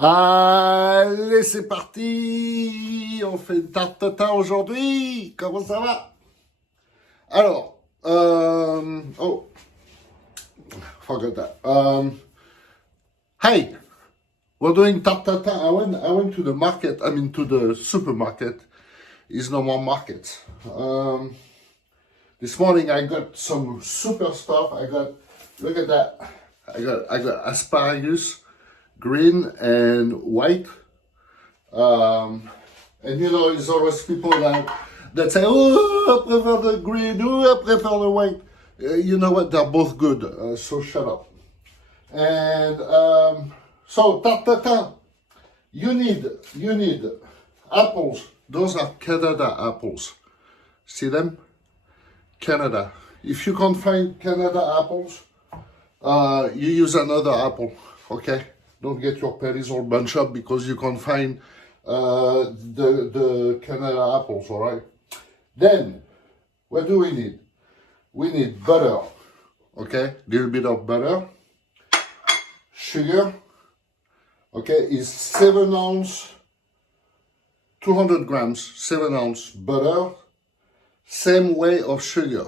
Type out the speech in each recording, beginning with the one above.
Allez, c'est parti! On fait une tarte tatin aujourd'hui! Comment ça va? Alors, oh, forgot that. Hey, we're doing tarte tatin. I went to the market, to the supermarket. It's no more market. This morning I got some super stuff. Look at that. I got asparagus, green and white. And you know, there's always people that say, oh, I prefer the green, oh, I prefer the white. You know what? They're both good. So shut up. And so tarte tatin, you need apples. Those are Canada apples. See them? Canada. If you can't find Canada apples, you use another apple, okay? Don't get your pennies all bunched up because you can't find the Canada apples, all right? Then, what do we need? We need butter, okay? A little bit of butter. Sugar, okay, is 7 ounce, 200 grams, 7 ounce butter. Same way of sugar.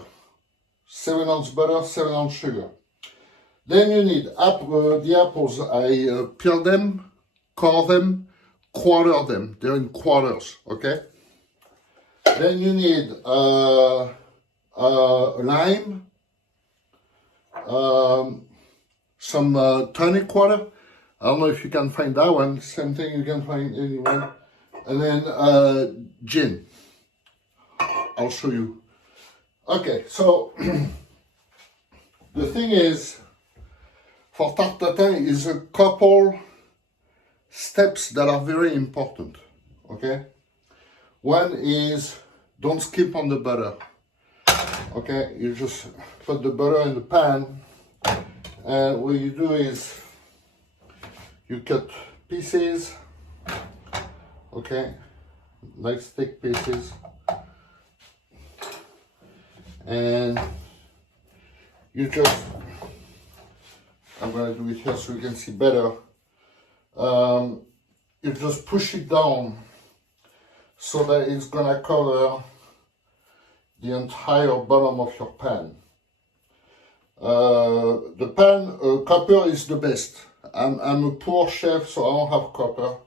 7 ounce butter, 7 ounce sugar. Then you need the apples. I peel them, core them, quarter them. They're in quarters, okay? Then you need lime, some tonic water. I don't know if you can find that one. Same thing you can find anywhere. And then gin. I'll show you. Okay, so the thing is, for tarte tatin is a couple steps that are very important, okay? One is don't skip on the butter, okay? You just put the butter in the pan, and what you do is you cut pieces, okay? Nice thick pieces. And you just, I'm going to do it here so you can see better. You just push it down so that it's going to cover the entire bottom of your pan. The pan, copper is the best. I'm a poor chef, so I don't have copper.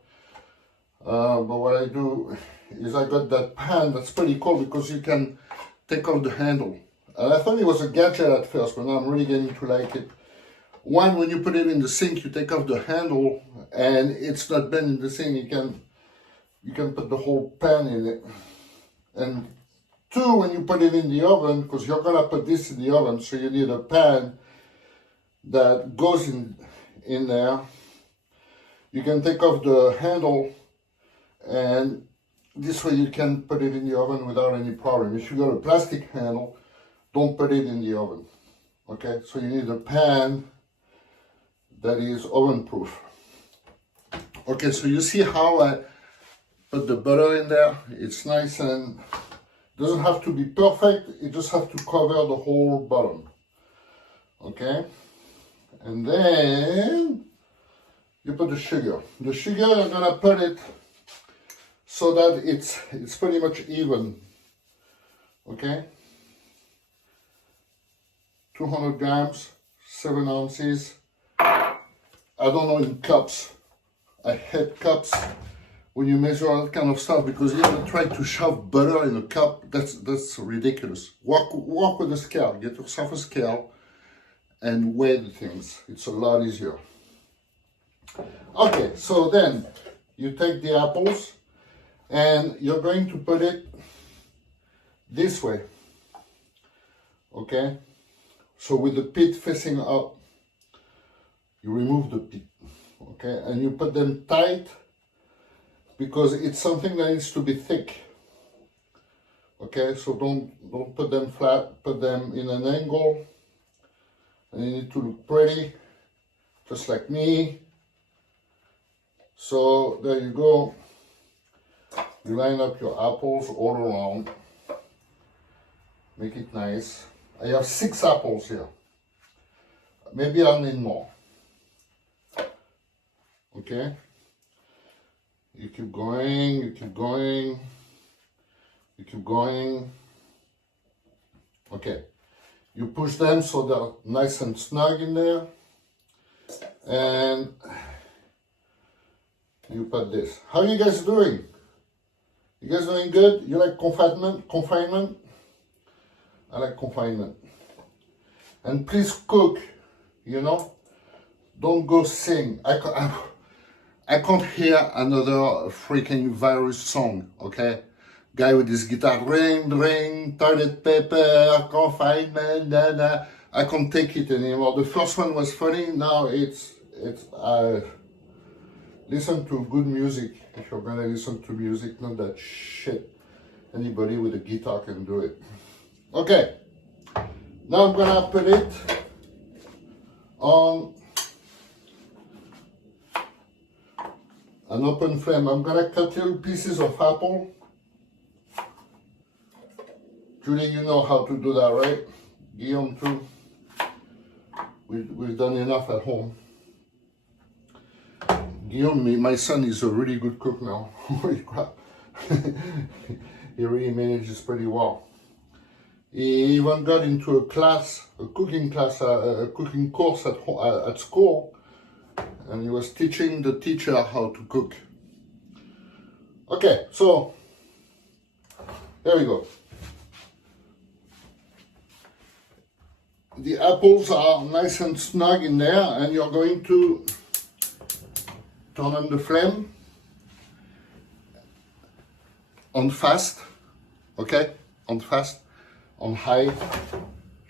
But what I do is I got that pan that's pretty cool because you can take off the handle. And I thought it was a gadget at first, but now I'm really getting to like it. One, when you put it in the sink, you take off the handle and it's not bent in the sink. You can put the whole pan in it. And two, when you put it in the oven, because you're gonna put this in the oven, so you need a pan that goes in there. You can take off the handle, and this way you can put it in the oven without any problem. If you got a plastic handle, don't put it in the oven. Okay, so you need a pan that is oven proof. Okay, so you see how I put the butter in there. It's nice and doesn't have to be perfect. It just has to cover the whole bottom. Okay, and then you put the sugar. The sugar, I'm gonna put it so that it's pretty much even, okay? 200 grams, 7 ounces. I don't know in cups. I hate cups when you measure all that kind of stuff because you try to shove butter in a cup. That's ridiculous. Walk with a scale. Get yourself a scale and weigh the things. It's a lot easier. Okay, so then you take the apples, and you're going to put it this way, okay? So with the pit facing up, you remove the pit, okay? And you put them tight because it's something that needs to be thick, okay? So don't put them flat, put them in an angle, and you need to look pretty, just like me. So there you go. You line up your apples all around. Make it nice. I have 6 apples here. Maybe I'll need more. Okay? You keep going, you keep going, you keep going. Okay. You push them so they're nice and snug in there. And you put this. How are you guys doing? You guys doing good? You like confinement? Confinement? I like confinement. And please cook, you know? Don't go sing. I can't hear another freaking virus song, okay? Guy with his guitar, ring, toilet paper, confinement, da. I can't take it anymore. The first one was funny, now listen to good music if you're gonna listen to music, not that shit. Anybody with a guitar can do it. Okay, now I'm gonna put it on an open flame. I'm gonna cut little pieces of apple. Julie, you know how to do that, right? Guillaume too. We've done enough at home. Guillaume, my son, is a really good cook now. Holy crap. He really manages pretty well. He even got into a class, a cooking class, a cooking course at school, and he was teaching the teacher how to cook. Okay, so there we go. The apples are nice and snug in there, and you're going to turn on the flame on fast, okay? On fast, on high,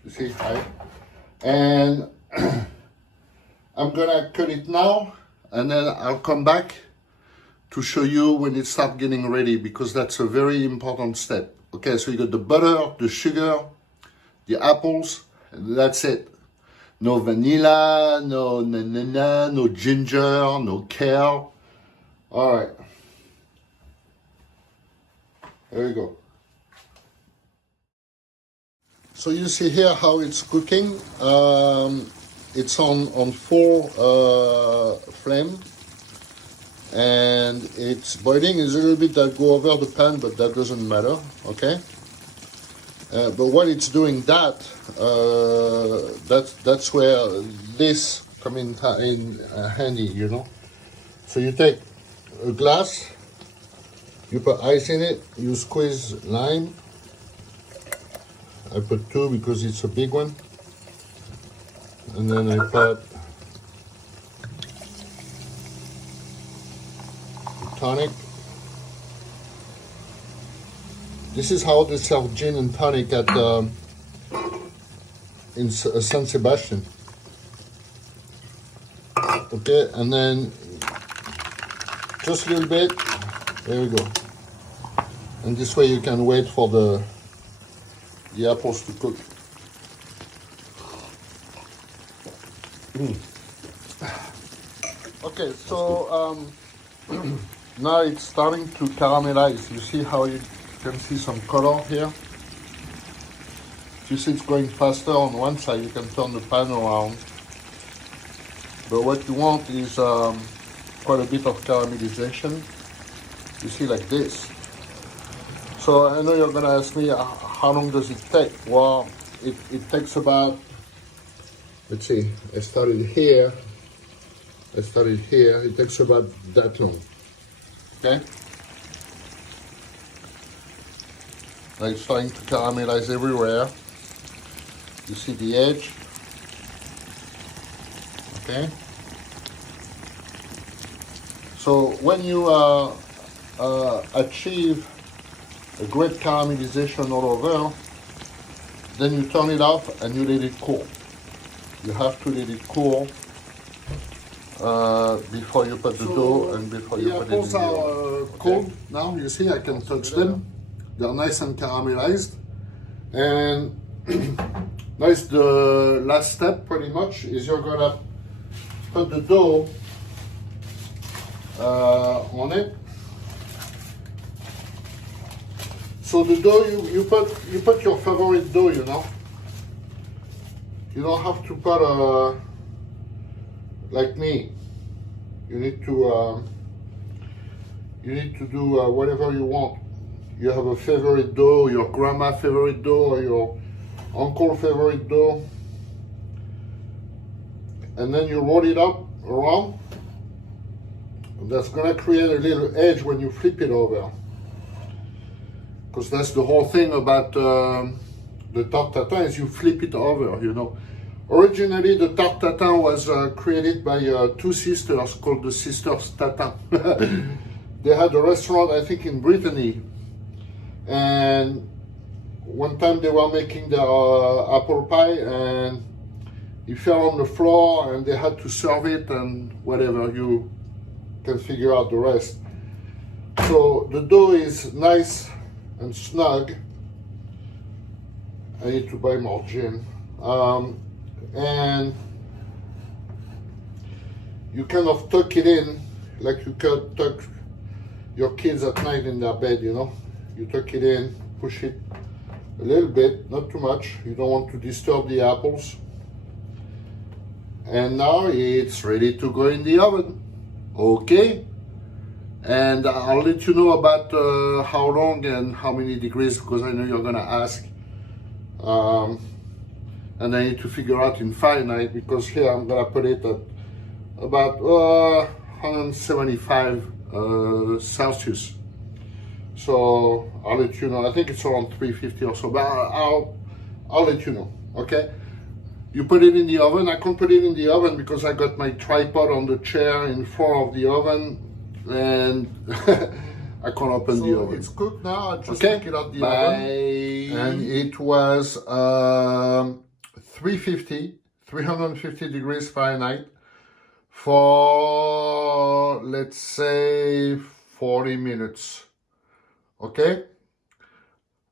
you see, high. And I'm gonna cut it now, and then I'll come back to show you when it starts getting ready, because that's a very important step. Okay, so you got the butter, the sugar, the apples, and that's it. No vanilla, no ginger, no kale. All right. There you go. So you see here how it's cooking. It's on full flame, and it's boiling. There's a little bit that go over the pan, but that doesn't matter. Okay. But while it's doing that, that's where this come in handy, you know. So you take a glass, you put ice in it, you squeeze lime. I put 2 because it's a big one, and then I put tonic. This is how they serve gin and tonic at in San Sebastian. Okay, and then just a little bit. There we go. And this way you can wait for the apples to cook. Okay, so now it's starting to caramelize. You see how you can see some color here? If you see it's going faster on one side, you can turn the pan around. But what you want is quite a bit of caramelization. You see, like this. So I know you're gonna ask me, how long does it take? Well, it takes about, let's see, I started here, it takes about that long, okay? Now it's starting to caramelize everywhere. You see the edge, okay? So when you achieve a great caramelization all over, then you turn it off and you let it cool. You have to let it cool before you put the dough and before you put it in the oven. The apples are cold now. You see, I can touch them. They're nice and caramelized. And now it's the last step, pretty much, is you're gonna put the dough on it. So the dough, you put your favorite dough, you know. You don't have to put like me. You need to You need to do whatever you want. You have a favorite dough, your grandma favorite dough, or your uncle favorite dough. And then you roll it up around. That's gonna create a little edge when you flip it over. Because that's the whole thing about the Tarte Tatin is you flip it over, you know. Originally, the Tarte Tatin was created by two sisters called the Sisters Tatin. They had a restaurant, I think, in Brittany. And one time they were making their apple pie and it fell on the floor and they had to serve it and whatever, you can figure out the rest. So the dough is nice and snug. I need to buy more gin. And you kind of tuck it in like you could tuck your kids at night in their bed, you know. You tuck it in, push it a little bit, not too much. You don't want to disturb the apples. And now it's ready to go in the oven. Okay. And I'll let you know about how long and how many degrees, because I know you're gonna ask. And I need to figure out in Fahrenheit, because here I'm gonna put it at about 175 Celsius. So I'll let you know. I think it's around 350 or so, but I'll let you know. Okay. You put it in the oven. I can't put it in the oven because I got my tripod on the chair in front of the oven, and I can't open the oven. It's cooked now. I just took it out the oven, and it was 350 degrees Fahrenheit for, let's say, 40 minutes. Okay.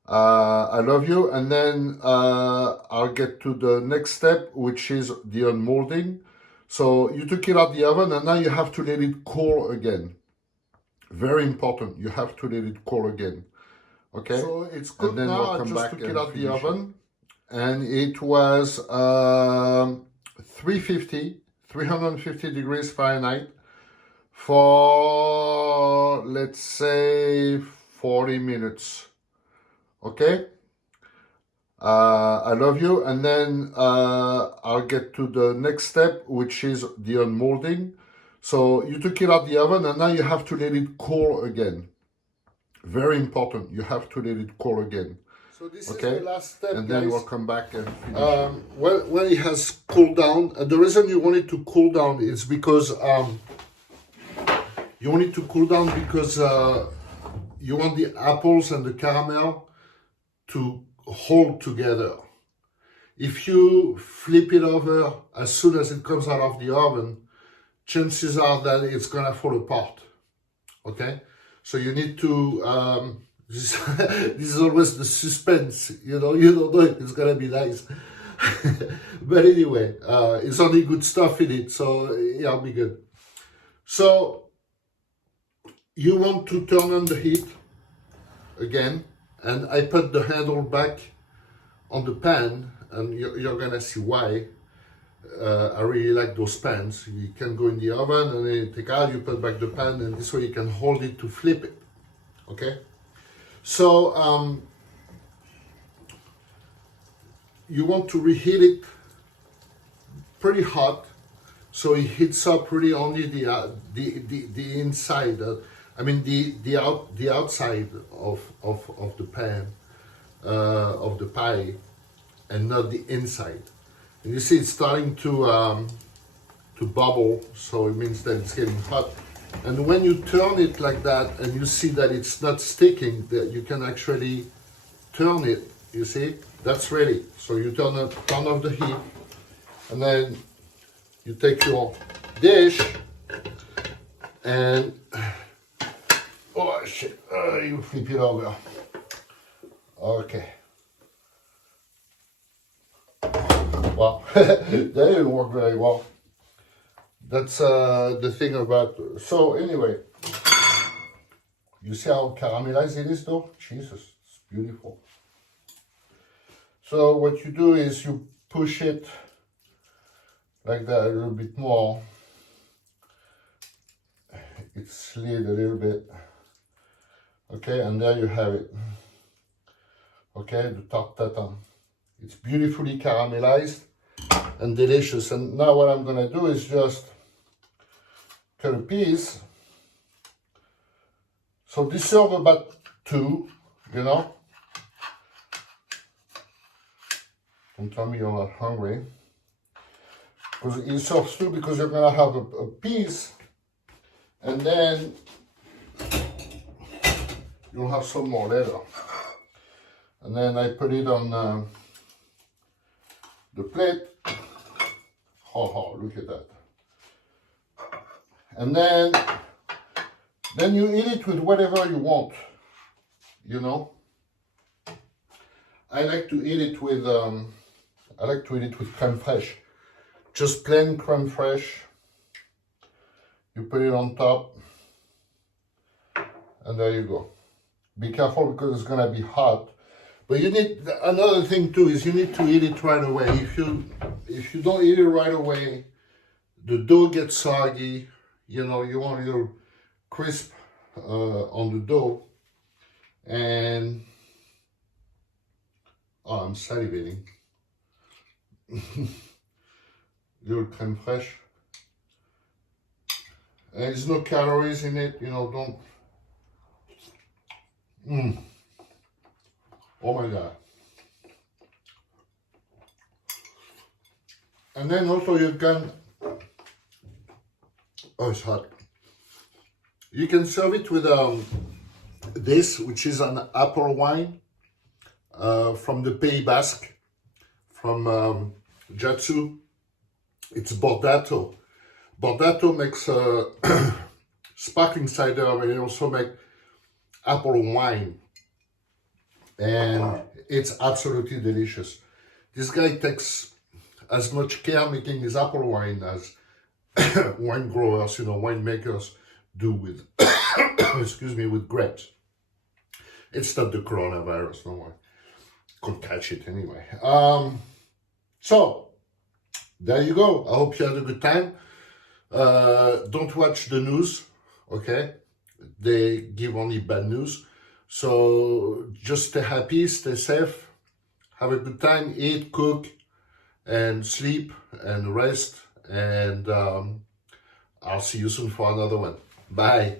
I love you. And then I'll get to the next step, which is the unmolding. So you took it out the oven and now you have to let it cool again. Very important. You have to let it cool again. Okay. So it's cooked and then now. We'll come back took it out the oven. And it was 350 degrees Fahrenheit for, let's say, 40 minutes. Okay. I love you. And then I'll get to the next step, which is the unmolding. So you took it out the oven and now you have to let it cool again. Very important. You have to let it cool again. So this is the last step, and then we'll come back and finish. When it has cooled down, the reason you want it to cool down is because you want it to cool down because you want the apples and the caramel to hold together. If you flip it over as soon as it comes out of the oven, chances are that it's gonna fall apart. Okay, so you need to. This is always the suspense. You don't know if it's gonna be nice. But anyway, it's only good stuff in it, so yeah, it'll be good. So you want to turn on the heat again, and I put the handle back on the pan, and you're gonna see why. I really like those pans. You can go in the oven and then you take out, you put back the pan, and this way you can hold it to flip it. Okay. So you want to reheat it pretty hot, so it heats up really only the inside. I mean the outside of the pan of the pie, and not the inside. And you see it's starting to bubble, so it means that it's getting hot. And when you turn it like that and you see that it's not sticking, that you can actually turn it, you see, that's ready. So you turn off the heat, and then you take your dish and, oh shit, you flip it over. Okay. Well, that didn't work very well. That's the thing about. So anyway, you see how caramelized it is, though? Jesus, it's beautiful. So what you do is you push it like that a little bit more. It slid a little bit. Okay, and there you have it. Okay, the Tarte Tatin. It's beautifully caramelized and delicious. And now what I'm gonna do is just cut a piece. So this serve about 2, you know. Don't tell me you're not hungry. Because it serves 2 because you're gonna have a piece, and then you'll have some more later. And then I put it on the plate. Oh, look at that. And then you eat it with whatever you want, you know. I like to eat it with crème fraîche. Just plain crème fraîche. You put it on top, and there you go. Be careful because it's gonna be hot. But you need, another thing too is you need to eat it right away. If you don't eat it right away, the dough gets soggy. You know, you want your crisp on the dough. And oh, I'm salivating. Little crème fraîche. And there's no calories in it, you know, don't. Oh my God. And then also you can, oh, it's hot. You can serve it with this, which is an apple wine from the Pays Basque, from Jatsu. It's Bordato. Bordato makes sparkling cider, and they also make apple wine. And it's absolutely delicious. This guy takes as much care making his apple wine as wine growers, you know, winemakers do with, excuse me, with grapes. It's not the coronavirus, no one could catch it anyway. So, there you go. I hope you had a good time. Don't watch the news, okay? They give only bad news. So just stay happy, stay safe, have a good time, eat, cook, and sleep, and rest. And I'll see you soon for another one. Bye.